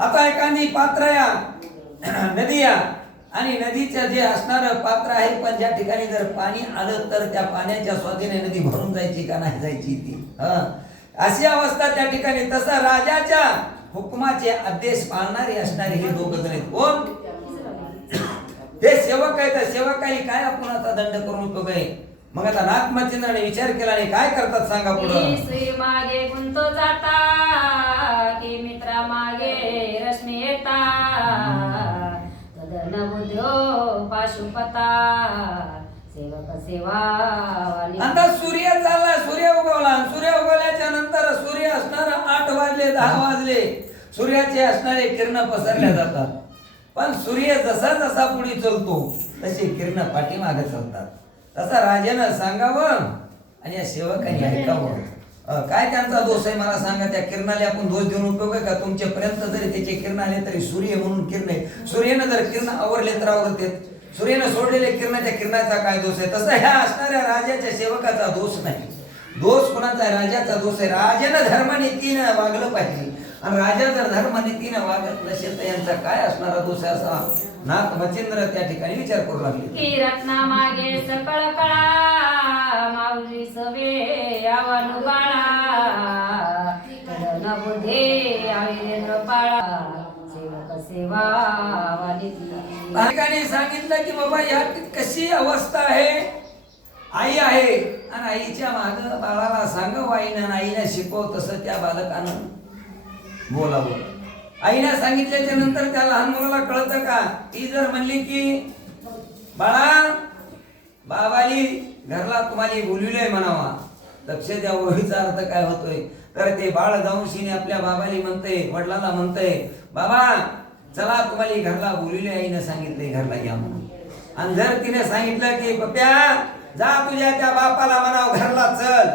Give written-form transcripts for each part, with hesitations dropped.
आता एखादी पात्र या नदी या आणि नदीचं जे असणारं पात्र आहे, पण ज्या ठिकाणी जर पाणी आलं तर त्या पाण्याच्या स्वाधीने नदी भरून जायची का नाही जायची ती अशी अवस्था त्या ठिकाणी. तसा राजाच्या हुकुमाचे आदेश पाळणारे असणारे हे दोघं जण आहेत. कोण? हे सेवक आहेत. सेवकाला काय आपण आता दंड करून उपयोग आहे? मग आता नागमचिंद्राने विचार केला आणि काय करतात सांगा पुढं. श्री मागे गुंतो जाता की मित्रा मागे रश्मी येता तदन बुद्ध्यो पाशुपता सेवक सेवा. आता सूर्य चालला, सूर्य उगवला. सूर्य उगवल्याच्या नंतर सूर्य असणार 8 वाजले 10 वाजले सूर्याचे असणारे किरण पसरल्या जातात. पण सूर्य जसा जसा पुढे चलतो तसे किरण पाठीमागे चालतात. तसा राजानं सांगावं आणि या सेवकांनी ऐकावं. काय त्यांचा दोष आहे मला सांगा. त्या किरणाला आपण दोष देऊन उपयोग आहे का? तुमच्यापर्यंत जरी त्याचे किरण आले तरी सूर्य म्हणून किरण आहे. सूर्यानं जर किरण आवरले तर आवरते. सूर्यानं सोडलेले किरणाच्या किरणाचा काय दोष आहे? तसा ह्या असणाऱ्या राजाच्या सेवकाचा दोष नाही. दोष कोणाचा आहे? राजाचा दोष आहे. राजानं धर्मनीतीनं वागलं पाहिजे आणि राजा जर धर्मनीतीनं वागत नसेल तर यांचा काय असणारा दोष आहे असा नागमचिंद्र त्या ठिकाणी विचार करू लागले. की रत्ना मागे सकळ कळा माऊली सवे आवानु बाळा तदन बुद्धे आविरेंद्र पाळा सेवक सेवा वालिती. ठिकाणी सांगितलं की बाबा या कशी अवस्था आहे. आई आहे आणि आईच्या माग बाळाला सांगावं आईनं, आईने शिकव तसं त्या बालकानं बोलावं. आईने सांगितल्याच्या नंतर त्या लहान मुलाला कळतं का? ती जर म्हणली की बाळा बाबाली घरला तुम्हाला बोलविलंय म्हणावा, लक्ष द्या ओळीचा अर्थ काय होतोय. तर ते बाळ जाऊन शिने आपल्या बाबाली म्हणते, वडिलांना म्हणते, बाबा चला तुम्हाला घरला बोलविले, आईने सांगितलंय घरला या म्हणून. आणि जर तिने सांगितलं की पप्या जा तुझ्या त्या बापाला म्हणाव घरला चल,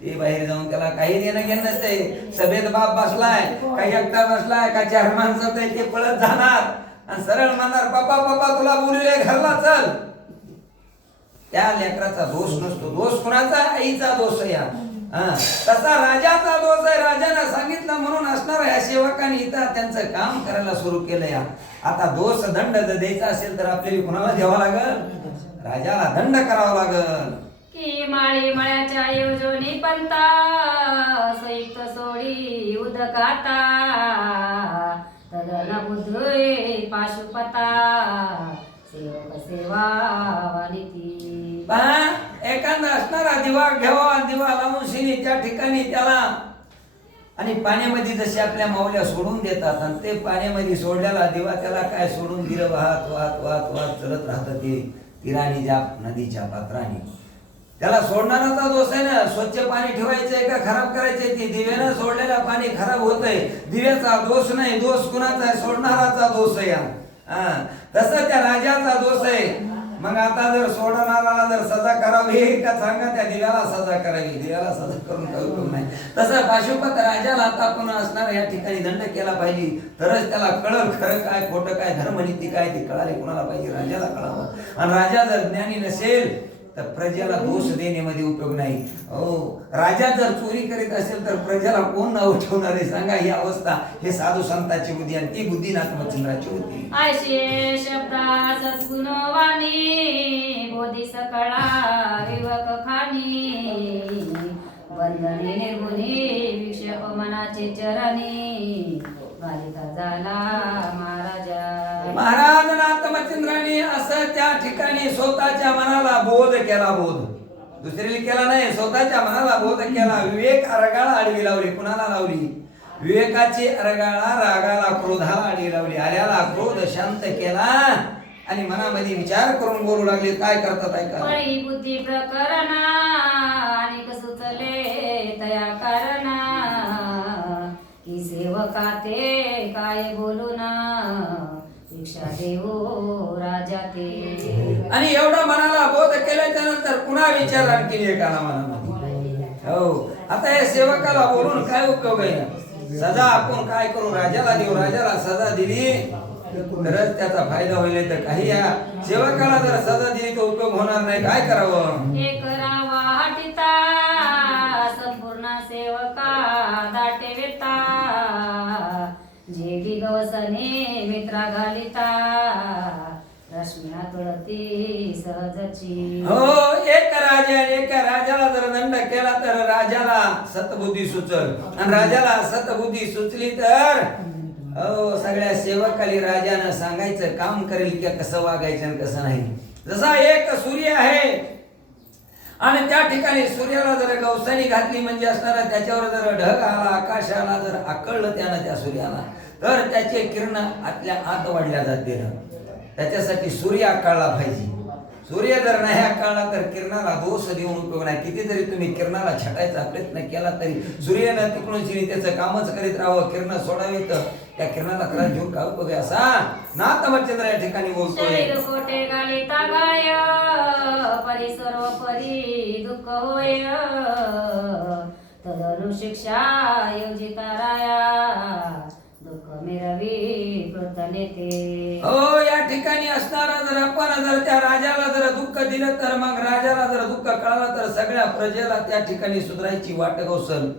ते बाहेर जाऊन त्याला काही देणं घेणं नसते. सभेत बाप बसलाय, काही एकटा बसलाय, का 4 माणसं ते पळत जाणार आणि सरळ म्हणणार पप्पा पप्पा तुला बोलले घरला चल. त्या लेकराचा दोष नसतो. दोष कुणाचा? आईचा दोष या. तसा राजाचा दोष आहे. राजाने सांगितलं म्हणून असणार या सेवकांनी इथं त्यांचं काम करायला सुरू केलं या. आता दोष दंड जर द्यायचा असेल तर आपल्याला कुणाला द्यावा लागल? राजाला दंड करावा लागल. की माळी मळ्याच्या योजनी पंता संयुक्त सोडी उदकाता तदन बुद्धोय पाशुपता सेवक सेवा वालिती. एखादा असणारा दिवा घ्यावा, दिवा लावून शिनी त्या ठिकाणी त्याला आणि पाण्यामध्ये जसे आपल्या माऊल्या सोडून देतात आणि ते पाण्यामध्ये सोडलेला दिवा त्याला काय सोडून दिलं वाहत वाहत वाहत वाहत चलत राहतं ते तीराने ज्या नदीच्या पात्राने. त्याला सोडणाराचा दोष आहे ना. स्वच्छ पाणी ठेवायचंय का खराब करायचंय? ते दिव्यानं सोडलेलं पाणी खराब होतंय. दिव्याचा दोष नाही, दोष कुणाचा आहे? सोडणाराचा दोष आहे. तसं त्या राजाचा दोष आहे. मग आता जर सोडणाराला जर सजा करावी का सांगा, त्या दिव्याला सजा करावी. दिव्याला सजा करून काही उपयोग नाही. तसं पाशुपत राजाला आता आपण असणार या ठिकाणी दंड केला पाहिजे, तरच त्याला कळल खरं काय खोटं काय, धर्मनीती काय ते कळाले कुणाला पाहिजे? राजाला कळावं. आणि राजा जर ज्ञानी नसेल तर प्रजेला दोष देण्यामध्ये उपयोग नाही. राजा जर चोरी करीत असेल तर प्रजेला कोण नाव ठेवणार आहे सांगा? ही अवस्था हे साधू संतांची बुद्धी आणि ती बुद्धी नागमचिंद्राची होती. आशे शब्दा सद्गुणवाणी बोधी सकळा विवक खाणी बंधने निर्गुणी विक्षेप मनाचे चरणी बालिका झाला महाराजा. महाराज नागमचिंद्राने असं त्या ठिकाणी स्वतःच्या मनाला बोध केला. बोध दुसरीला केला नाही, स्वतःच्या मनाला बोध केला. विवेक अरगाळा आडवी लावली. कुणाला लावली? विवेकाची अरगाळा रागाला क्रोधाला आडवी लावली. आल्याला क्रोध शांत केला आणि मनामध्ये विचार करून बोलू लागले. काय करतात ऐका. पळी बुद्धी प्रकरणा आणि सुचले तया कारणा की सेवका ते काय बोलून शिक्षा देऊ राजा ते. आणि एवढं मनाला बोध केल्याच्या नंतर पुन्हा विचार आणखी एकाला मनामध्ये. हो आता या सेवकाला बोलून काय उपयोग आहे? सजा आपण काय करू? राजाला देऊ. राजाला सजा दिली तरच त्याचा फायदा होईल, तर काही या सेवकाला जर सजा दिली तर उपयोग होणार नाही. काय करावं? हे करावा हटिता संपूर्ण सेवका दाटे वेता वसने मित्रा घालिता रश्म्या तुळती सहजची. हो, एका राजाला जर दंड केला तर राजाला सतबुद्धी सुचल, आणि राजाला सतबुद्धी सुचली तर सगळ्या सेवकाली राजानं सांगायचं काम करेल की कसं वागायचं आणि कसं नाही. जसा एक सूर्य आहे आणि त्या ठिकाणी सूर्याला जर गवसणी घातली म्हणजे असणारा त्याच्यावर जर ढग आला, आकाशाला जर आकळलं त्यानं त्या सूर्याला, तर त्याचे किरण आतल्या आत वाढल्या जातील. त्याच्यासाठी सूर्य आकाळला पाहिजे. सूर्य जर नाही आकाळला तर किरणाला दोष देऊन उपयोग नाही. किती जरी तुम्ही किरणाला छटायचा प्रयत्न केला तरी सूर्यानं तिकडून त्याचं कामच करीत राहावं, किरण सोडावी, तर त्या किरणाला त्रास घेऊन का उपयोग आहे असा नाथमचंद्र या ठिकाणी बोलतोय. शरीर कोटे घालिता गाय परी सर्व परी दुःख होय तदनु शिक्षा योजिता राया दुःख मिरवी कृत नेते. हो, या ठिकाणी असणारा जर आपण जर त्या राजाला जर दुःख दिलं तर मग राजाला जर दुःख कळालं तर सगळ्या प्रजेला त्या ठिकाणी सुधारायची वाट गवसल.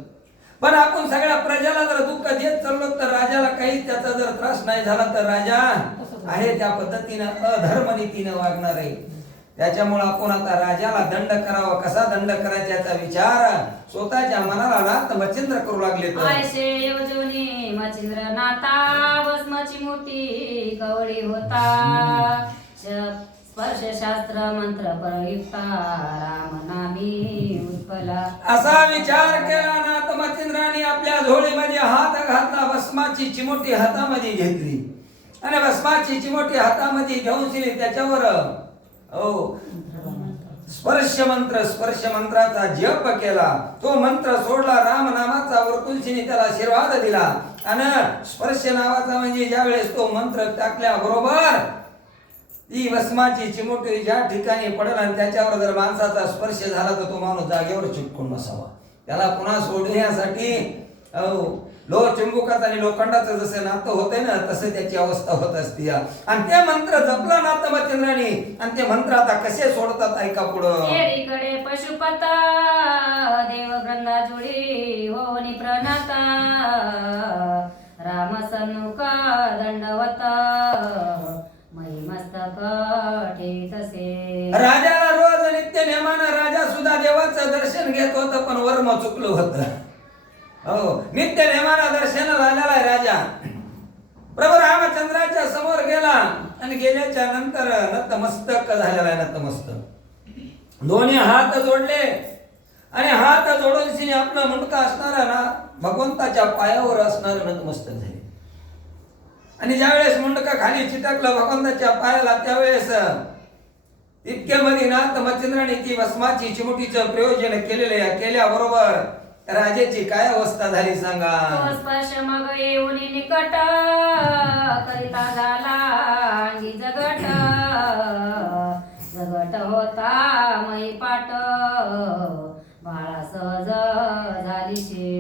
पण आपण सगळ्या प्रजेला जर दुःख देत चाललो तर राजाला काही त्याचा जर त्रास नाही झाला तर राजा आहे त्या पद्धतीनं अधर्मनीतीनं वागणार आहे. त्याच्यामुळे आपण आता राजाला दंड करावा, कसा दंड करायचा याचा विचार स्वतःच्या मनाला नाथ मच्छिंद्र करू लागले. आयशे योजनी मच्छिंद्र नाता भस्माची मोठी कवळी होता स्पर्श शास्त्र मंत्र परयुक्ता राम नामी उत्पला. असा विचार केला नाथ मच्छिंद्राने आपल्या झोळीमध्ये हात घातला, भस्माची चिमोटी हातामध्ये घेतली आणि भस्माची चिमोटी हातामध्ये घेऊन त्याच्यावर स्पर्श मंत्राचा जप केला. तो मंत्र सोडला, राम नामाचा वरतुलशीने त्याला आशीर्वाद दिला. आणि स्पर्श नावाचा म्हणजे ज्या वेळेस तो मंत्र टाकल्या बरोबर ती भस्माची चिमोटी ज्या ठिकाणी पडेल आणि त्याच्यावर जर माणसाचा स्पर्श झाला तर तो माणूस जागेवर चिटकून बसावा. त्याला पुन्हा सोडण्यासाठी लोह चुंबकाचं आणि लोखंडाचं जसं नातं होतंय ना तसं त्याची अवस्था होत असते. आणि ते मंत्र जपला नाथ मच्छिंद्राने आणि ते मंत्र आता कसे सोडतात ऐका पुढं. एकीकडे पशुपता देव वृंदा जुळी होनी प्रणता राम सन्मुखा दंडवत महिमस्तक ठेवितसे. राजाला रोज नित्य नेमानं राजा सुद्धा देवाचं दर्शन घेत होत पण वर्म चुकलं होतं. हो, नित्य नेमानं दर्शन झालेला राजा प्रभू रामचंद्राच्या समोर गेला आणि गेल्याच्या नंतर नतमस्तक झालेला आहे. नतमस्तक दोन्ही हात जोडले आणि हात जोडून आपला मुंडका असणारा ना भगवंताच्या पायावर असणार नतमस्तक झाले. आणि ज्यावेळेस मुंडका खाली चिटकलं भगवंताच्या पायाला त्यावेळेस इतक्यामध्ये नाथ मच्छिंद्राने ती भस्माची चिमुटीचं प्रयोजन केल्याबरोबर राजाची काय अवस्था झाली सांगा. स्पर्श मग येऊन निकट करिता झाला अंगी जगट जगट होता मै पाट बाळा सहज झालीशे.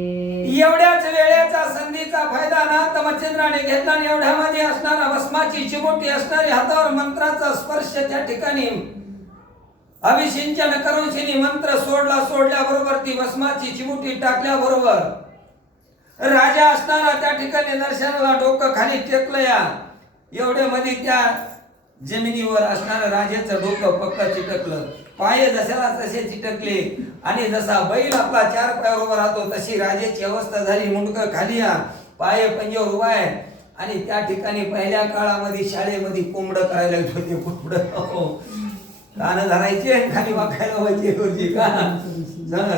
एवढ्याच वेळेचा संधीचा फायदा नाथ मच्छिंद्राने घेतला आणि एवढ्यामध्ये असणारा भस्माची चिमुटी असणारी हातावर मंत्राचा स्पर्श त्या ठिकाणी अभिषिंचन करून मंत्र सोडल्याबरोबर ती भस्माची चिमुटी टाकल्याबरोबर राजा असणारा त्या ठिकाणी दर्शनाला डोकं खाली टेकलं. या एवढ्या मध्ये त्या जमिनीवर असणारं राजाचं डोकं पक्क चिटकलं, पाय जशाला तसे चिटकले आणि जसा बैल आपला चार पायावर उभा राहतो तशी राजाची अवस्था झाली. मुंडकं खाली या पाय पंजावर उभा आहे. आणि त्या ठिकाणी पहिल्या काळामध्ये शाळेमध्ये कोंबडं करायला येत होते. कोंबडं कानं धरायचे खाली वाकायला व्हायचे गुरुजी का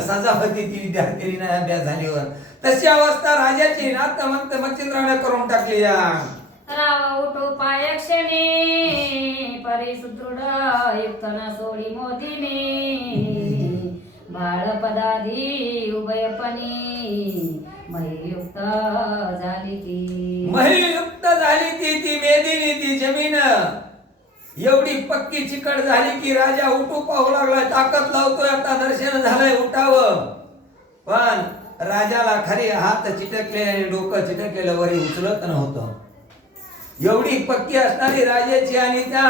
सजा होती ती विद्यार्थी नाही अभ्यास झाल्यावर. तशी अवस्था राजाची नाथ मच्छिंद्राने करून टाकली. या राव उठो पाय क्षणी परी सुदृढ युक्त न सोडी मोदीने बाळ पदाधी उभयपणी महियुक्त झाली ती. महियुक्त झाली ती मेदिनी ती जमीन एवढी पक्की चिकट झाली की राजा उठू पाहू लागला. ताकद लावतोय आता दर्शन झालंय उठावं. पण राजाला खरे हात चिटकलेले आणि डोकं चिटकलेलं वरी उचलत नव्हतं. एवढी पक्की असणारी राजाची आणि त्या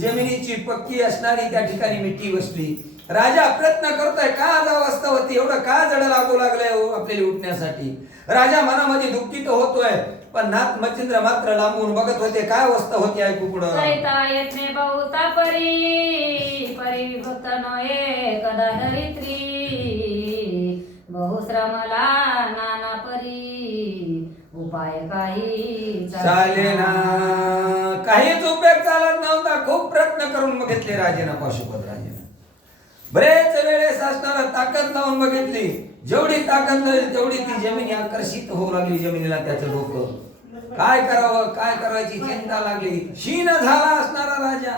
जमिनीची पक्की असणारी त्या ठिकाणी मिठी बसली. राजा प्रयत्न करतोय का आज अवस्था होती, एवढं का जड लागू लागलंय आपल्याला उठण्यासाठी. राजा मनामध्ये दुःखित होतोय, पण नाथ मच्छिंद्र मात्र लांबून बघत होते. काय अवस्था होती ऐकू पुढं. सैता येत बहुता परी परी विभक्त नये कदा धरित्री बहुश्रमला नाना परी उपाय काही चाले ना. काहीच उपयोग चालत नव्हता. खूप प्रयत्न करून बघितले राजेनं, पाशुपत राजेनं. बरेच वेळेस असणारा ताकद लावून बघितली. जेवढी ताकद लागली तेवढी ती जमीन आकर्षित होऊ लागली. जमिनीला त्याचं डोकं काय करावं काय करायची चिंता लागली. क्षीण झाला असणारा राजा.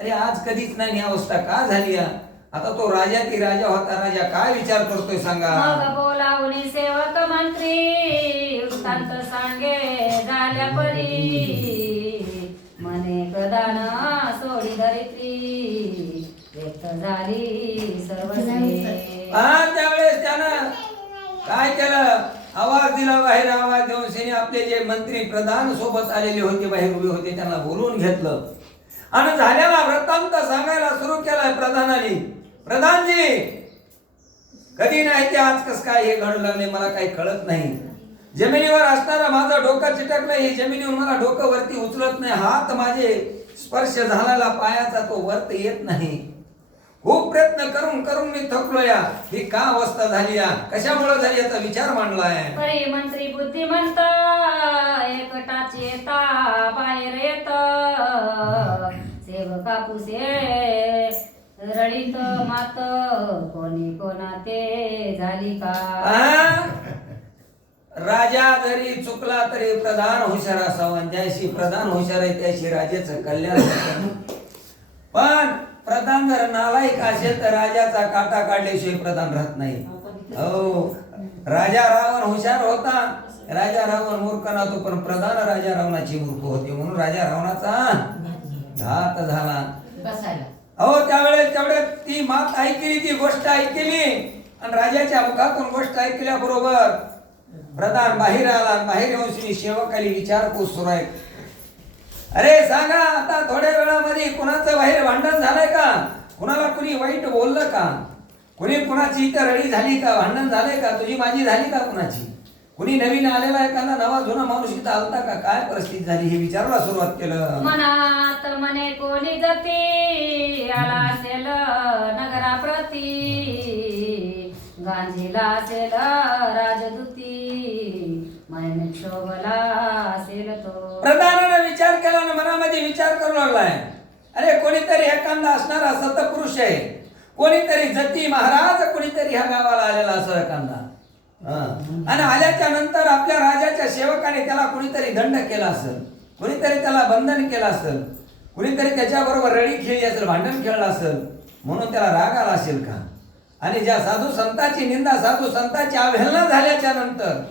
अरे आज कधीच नाही ही अवस्था का झाली. आता तो राजा ती राजा होता. राजा काय विचार करतोय सांगा. मग बोलावली सेवक मंत्री वृत्तांत सांगे झाल्या परी मने कदान सोडी धरित्री व्यक्त झाली सर्वस्वी. त्यावेळेस त्यानं काय केलं, आवाज दिला बाहेर. आवाज देऊन सेने आपले जे मंत्री प्रधान सोबत आलेले होते, बाहेर उभे होते, त्यांना बोलवून घेतलं आणि झालेला वृत्तांत सांगायला सुरू केलाय प्रधानाने. प्रधानजी, कधी नाही ते आज कस काय हे घडू लागले मला काही कळत नाही. जमिनीवर असणारा माझा डोकं चिटकलं, हे जमिनीवर मला डोकं वरती उचलत नाही. हात माझे स्पर्श झालेला पायाचा तो वरत येत नाही. खूप प्रयत्न करून करून मी थकलो. या ही का अवस्था झाली, कशामुळे झाली याचा विचार मांडलाय. परी मंत्री बुद्धिमंत एकटाच येता बाहेर येत सेवका पुसे रडीत मात कोणी कोणा ते झाली का. राजा जरी चुकला तरी प्रधान हुशार असावा. ज्याशी प्रधान हुशार आहे त्याशी राजाचं कल्याण होतं. पण प्रधान जर नालायक असेल तर राजाचा काटा काढल्याशिवाय प्रधान राहत नाही. हो, राजा रावण हुशार होता, राजा रावण मूर्ख नव्हतो, पण प्रधान राजा रावणाची मूर्ख होती. म्हणून राजा रावणाचा घात झाला. हो, त्यावेळेस तेवढ्यात ती मात ऐकली, ती गोष्ट ऐकली आणि राजाच्या मुखातून गोष्ट ऐकल्याबरोबर प्रधान बाहेर आला. बाहेर येऊन सेवकाली विचारपूस सुरू आहे. अरे सांगा, आता थोड्या वेळामध्ये कुणाचं बाहेर भांडण झालंय का, कुणाला कुणी वाईट बोललं का, कुणी कुणाची इतर रडी झाली का, भांडण झालंय का, तुझी माझी झाली का, कुणाची कुणी नवीन आलेला एखादा नवा जुना माणूस इथं आलता का, काय परिस्थिती झाली हे विचारायला सुरुवात केलं. मनात मने कोणी जाती आला असेल नगराप्रती गांजीला असेल राजदूती मन शोभला असेल तो. प्रधानाने विचार केला ना, मनामध्ये विचार करू लागलाय. अरे कोणीतरी एखादा असणारा सतपुरुष आहे, कोणीतरी जती महाराज कोणीतरी ह्या गावाला आलेला असं एखादा. आणि आल्याच्या नंतर आपल्या राजाच्या सेवकाने त्याला कुणीतरी दंड केला असेल, कुणीतरी त्याला बंधन केलं असेल, कुणीतरी त्याच्याबरोबर रडी खेळली असेल, भांडण खेळलं असेल, म्हणून त्याला राग आला असेल का. आणि ज्या साधू संतांची निंदा, साधू संतांची अवहेलना झाल्याच्या नंतर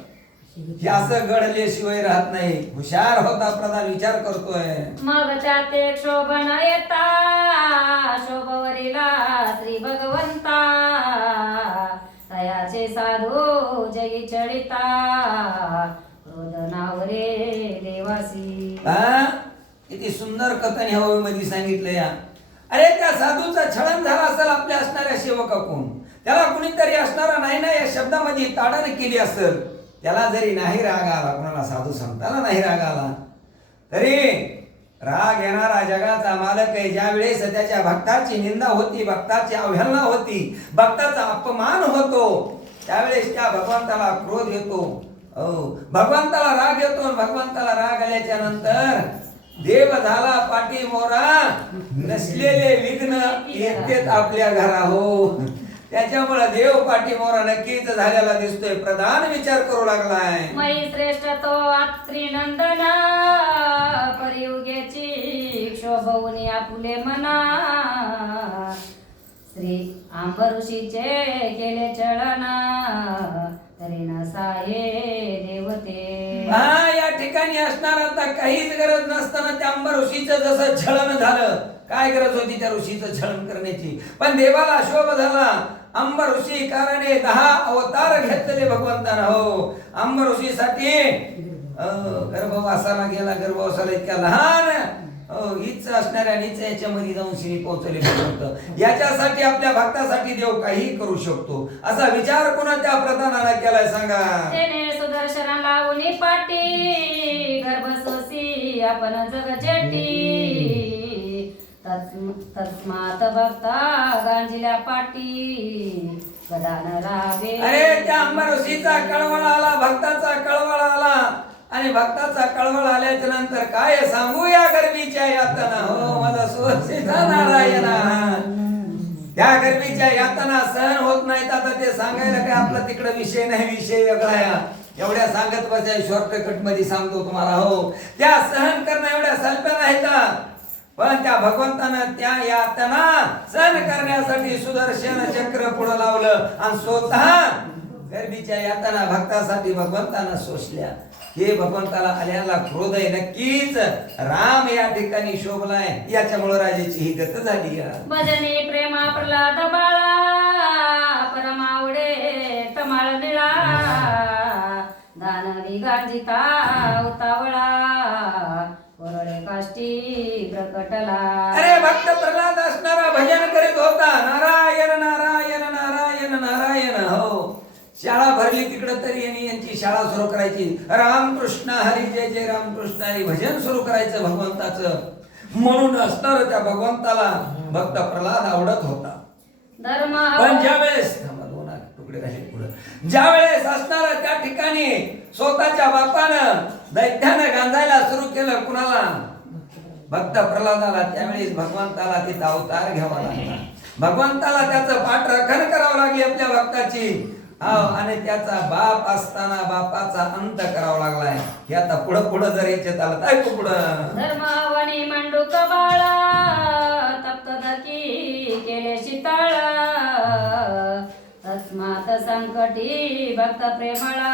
हे असं घडल्याशिवाय राहत नाही. हुशार होता प्रधान, विचार करतोय. मग त्यात एक शोभन येता शोभवरीला श्री भगवंता तयाचे साधू जगी चढिता रोदनावरे देवासी. किती सुंदर कथन ह्या ओळीमध्ये सांगितलं या. अरे त्या साधूचा छळन झाला असेल आपल्या असणाऱ्या सेवकाकडून, त्याला कुणीतरी असणारा नाही ना या शब्दामध्ये ताडण केली असेल. त्याला जरी नाही राग आला, कोणाला साधू संताला नाही राग आला तरी राग येणारा जगाचा मालक आहे. ज्या वेळेस त्याच्या भक्ताची निंदा होती, भक्ताची अवहेलना होती, भक्ताचा अपमान होतो, त्यावेळेस त्या भगवंताला क्रोध येतो. भगवंताला राग येतो. भगवंताला राग आल्याच्या नंतर देव झाला पाठी मोरा, नसलेले विघ्न येतेत आपल्या घरा. हो, त्याच्यामुळे देव पाठी मोरा नक्कीच झालेला दिसतोय. प्रधान विचार करू लागलाय. मई श्रेष्ठ तो आत्रिनंदन परियुगेची शोभवनी आपुले मना श्री आंबऋषीचे केले चळना तरी नसाये देवते. या ठिकाणी असणार आता काहीच गरज नसताना त्या अंबर ऋषीचं जसं छळन झालं. काय गरज होती त्या ऋषीचं छळन करण्याची, पण देवाला शोभ झाला. अंबर ऋषी कारणे 10 अवतार घेतलेले भगवंतानं. हो, अंबर ऋषीसाठी गर्भवासाला गेला. गर्भवासाला इतक्या लहान हो हीच असणाऱ्या आणि हीच याच्यामध्ये जाऊन श्री पोहोचले भगवंत. याच्यासाठी आपल्या भक्तासाठी देव काही करू शकतो असा विचार कोणा त्या प्रधानाला केलाय सांगा. तेने सुदर्शन लावणी पाटी गर्भसोसी आपण जग जेटी तस्मात भक्ता गांजिल्या पाटी गदान रावे. अरे त्या अंबरसीचा कळवळ आला, भक्ताचा कळवळ आला आणि भक्ताचा कळवळ आल्याच्या नंतर काय सांगू या गर्भीच्या यातना. हो माझा सुरक्षिता नारायणा, त्या गर्भीच्या यातना सहन होत नाहीत. आता ते सांगायला काय आपला तिकडे विषय नाही, विषय वेगळा आहे. एवढ्या सांगत बसाय शॉर्टकट मध्ये सांगतो तुम्हाला. हो त्या सहन करणं एवढ्या सल्प्या नाहीत, पण त्या भगवंतानं त्या यातना सहन करण्यासाठी सुदर्शन चक्र पुढे लावलं आणि स्वतः गर्भीच्या यातना भक्तासाठी भगवंतानं सोसल्या. हे भगवंताला आल्याला क्रोध आहे नक्कीच राम या ठिकाणी शोभलाय, याच्यामुळे राजाची ही गत झाली. भजनी प्रेमा प्रल्हाद बाळा परमावडे तमाळ निळा दानवी गांजिता उतावळा कोरडे काष्टी प्रकटला. अरे भक्त प्रल्हाद असणारा भजन करीत होता, नारायण नारायण नारायण नारायण. हो शाळा भरली तिकडं तरी यांची शाळा सुरू करायची. रामकृष्ण हरी जय जय रामकृष्ण हरी भजन सुरू करायचं भगवंताचं. म्हणून असणार त्या भगवंताला भक्त प्रल्हाद आवडत होता. धर्म पण ज्यावेळेस तुकडे राहिले पुढे, ज्यावेळेस असणार त्या ठिकाणी स्वतःच्या बापानं दैत्यानं गांजायला सुरू केलं कुणाला, भक्त प्रल्हादाला, त्यावेळेस भगवंताला तिथं अवतार घ्यावा लागला. भगवंताला त्याचं पाठराखण करावं लागली आपल्या भक्ताची. आणि त्याचा बाप असताना बापाचा अंत करावा लागलाय. हे आता पुढं पुढं जर याच्यात आलं तर ऐकू पुढं. धर्मावनी मंडूक बाळा तप्त धकी केले शीतळ तस्मात संकटी भक्त प्रेमळा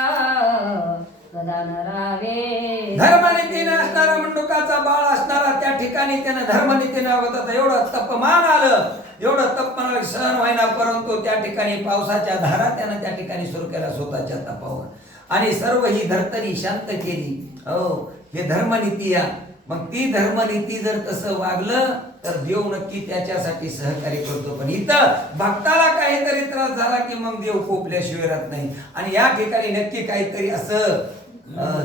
गदान रावे. धर्मनीतीने असणारा मंडुकाचा बाळ असणारा त्या ठिकाणी त्यानं धर्मनीतीने अवगत एवढं तपमान आलं, एवढं तपमान सहन व्हायना, परंतु त्या ठिकाणी पावसाच्या धारा त्यानं त्या ठिकाणी सुरू केला स्वतःच्या तपावर आणि सर्व ही धर्तरी शांत केली. हो हे धर्मनीती या. मग ती धर्मनीती जर तसं वागलं तर देव नक्की त्याच्यासाठी सहकार्य करतो. पण इथं भक्ताला काहीतरी त्रास झाला की मग देव कोपल्याशिवाय राहत नाही. आणि या ठिकाणी नक्की काहीतरी असं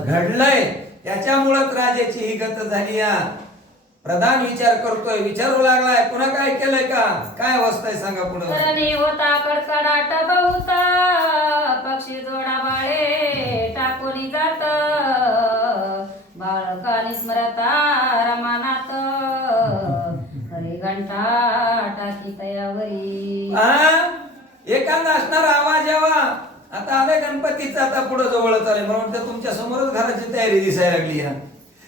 घडलंय, त्याच्यामुळेच राजाची ही गत झाली. या प्रधान विचार करतोय, विचारू लागलाय पुन्हा काय केलंय का, काय अवस्था आहे सांगा पुढे. करणी होता कडकडाट बहुता पक्षी जोडा बाळे टाकून जात बाळकानी स्मरता रमानात हरी घंटा टाकी तयावरी. एखादा असणारा आवाज यावा. आता आले गणपतीचा, आता पुढे जवळ चालेल म्हणून तर तुमच्या समोरच घराची तयारी दिसायला लागली.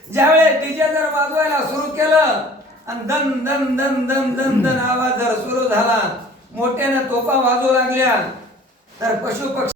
ज्यावेळेस डीजे जर वाजवायला सुरू केलं आणि दन दन दन दन दन दन आवाज जर सुरू झाला, मोठ्याने तोफा वाजवू लागल्या, तर पशु पक्षी